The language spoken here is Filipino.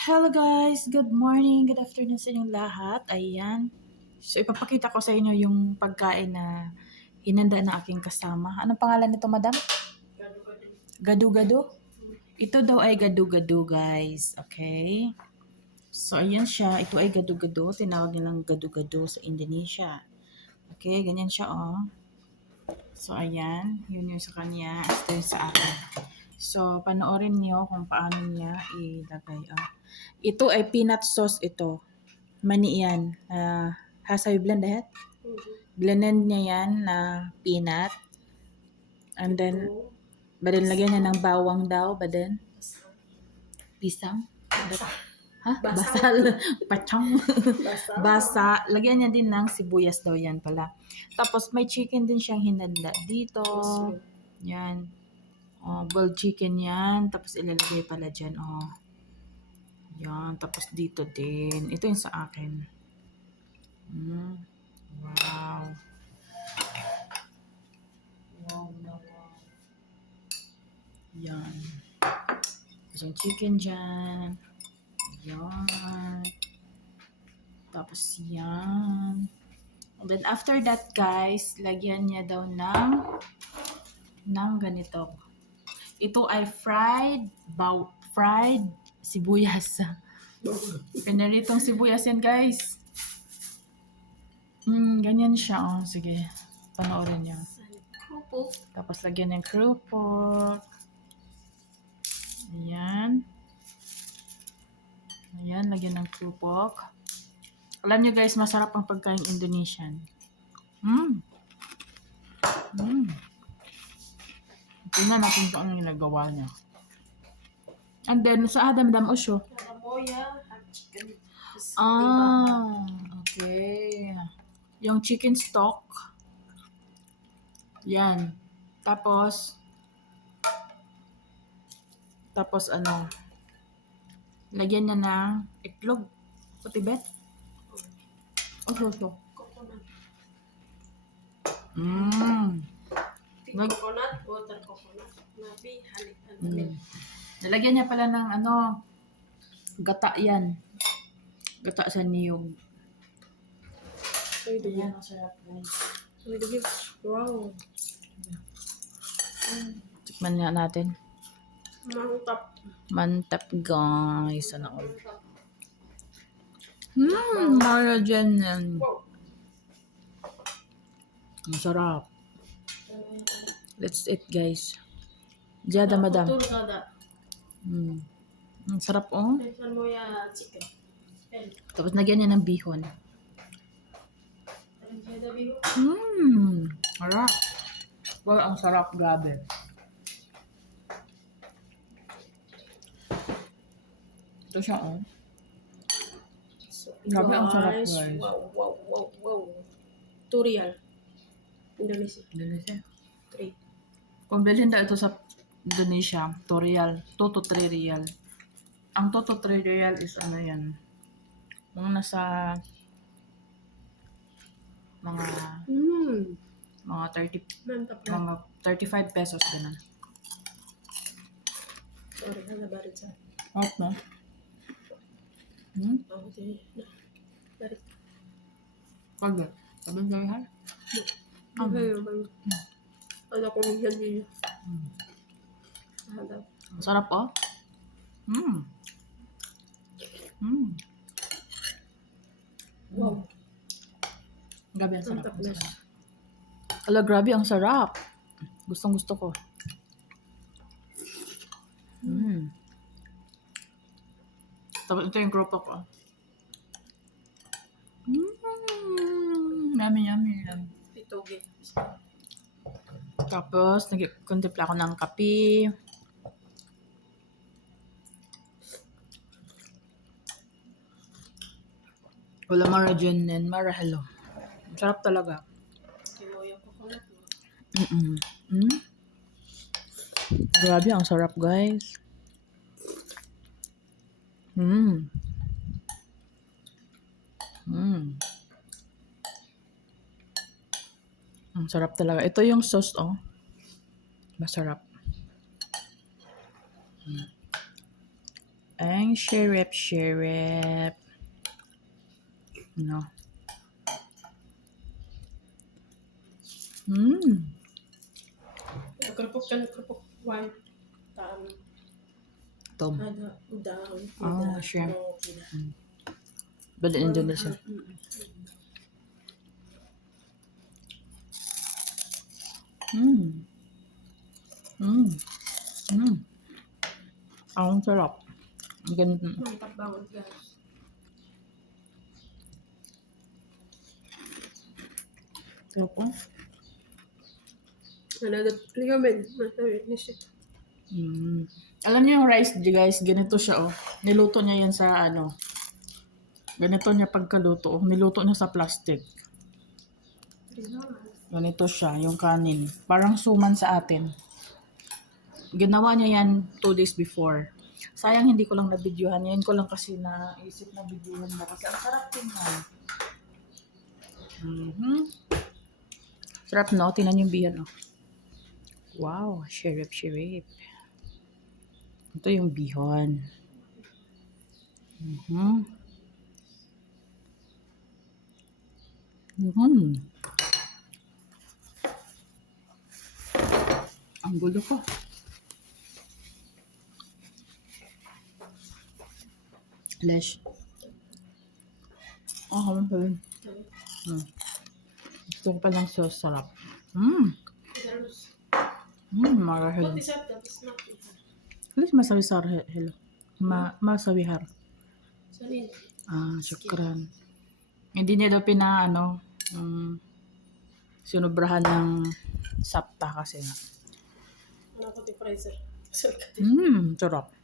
Hello guys! Good morning, good afternoon sa inyong lahat. Ayan. So ipapakita ko sa inyo yung pagkain na hinanda ng aking kasama. Anong pangalan nito, madam? Gado-gado? Ito daw ay gado-gado, guys. Okay? So ayan siya. Ito ay gado-gado. Tinawag nilang gado-gado sa Indonesia. Okay? Ganyan siya, oh. So ayan. Yun yung sa kanya. Ito yung sa akin. So panoorin niyo kung paano niya ilagay, oh. Ito ay peanut sauce ito. Mani yan. Has I blend ahead? Blended niya yan na peanut. And then, badin lagyan niya ng bawang daw. Badin. Pisang. Ha? Basal. Pachang. Basa. Lagyan niya din ng sibuyas daw yan pala. Tapos may chicken din siyang hinanda dito. Yan. Oh, boiled chicken yan. Tapos ilalagay pala dyan. Oh. Yan. Tapos dito din. Ito yung sa akin. Wow. Wow na wow. Yan. Tapos yung chicken dyan. Yan. Tapos yan. And then after that guys, lagyan niya daw ng ganito. Ito ay fried sibuyas. Pinaritong sibuyas yan guys. Ganyan siya. Oh, sige. Panoorin niyo. Tapos lagyan ng crew pork. Ayan. Ayan, lagyan ng crew pork. Alam nyo guys, masarap ang pagkain Indonesian. Tingnan natin kung ano yung nagawa niya. And then, sa Adam Osho. Okay. Yung chicken stock. Yan. Tapos ano, lagyan niya ng itlog. Patibet. So. Coconut, water coconut. Nabi, halik. Nalagyan niya pala ng ano, gata yan. Gata sa niyog. Ayan, masarap guys. Wow. Tikman nga natin. Mantap. Mantap guys. Ano all. Mara dyan yan. Wow. Masarap. Let's eat guys. Jada madam. Ang sarap oh. Tekman mo ya chicken. Tapos nagyan niya ng bihon. Sarap. Wow, ang sarap. Grabe. Ito siya oh. Grabe ang sarap guys. Wow. Turial. Indonesia. 3. Kung bilhin daw ito sa Indonesia, 2 real. 2 to 3 real. Ang 2 to 3 real is ano yan? Mga nasa mga 30 Mantap na. mga 35 pesos ganun. Sorry, halabarit sa. Hot no? Okay. Barit. Pag sabi ko ha? Ano ko yan din. Hadap. Ang sarap oh. Wow. Grabe ang sarap. Mantap na. Ala, grabe ang sarap. Gustong gusto ko. Tapos ito yung group ko. Yummy. Pitoge. Tapos, nag-contemplate ako ng kape. Wala mara dyan and mara hello. Sarap talaga. Kimo yung coconut mo. Grabe, ang sarap guys. Ang sarap talaga. Ito yung sauce oh. Masarap. Ang syrup. No. Nagkrupok ka, nagkrupok. Wine. Tama. Tom. Udang. Oh, sure. Okay na. But in Indonesia. Ang sarap. Ang ganito. Mantap banget guys. Sarap po. Recommend. Masabi ni siya. Alam niyo yung rice, guys, ganito siya, oh. Niluto niya yan sa, ano, ganito niya pagkaluto, oh. Niluto niya sa plastic. Ganito siya, yung kanin. Parang suman sa atin. Ginawa niya yan 2 days before. Sayang hindi ko lang na-videohan. Yan ko lang kasi naisip na videohan mo. Kasi ang sarap tingnan. Sarap, no? Tingnan yung bihan, oh. Wow, syrup. Ito yung bihon. Ang gulo ko. Lesh. Ano pa yun? Gusto ko palang sauce sarap. Marahil. What is that? That is not it. Alis masawihar, hello. Masawihar. Sorry. Syukran. Hindi niya daw sinubrahan ng sapta kasi nga. Ano ko di freezer? Sorry. Sarap.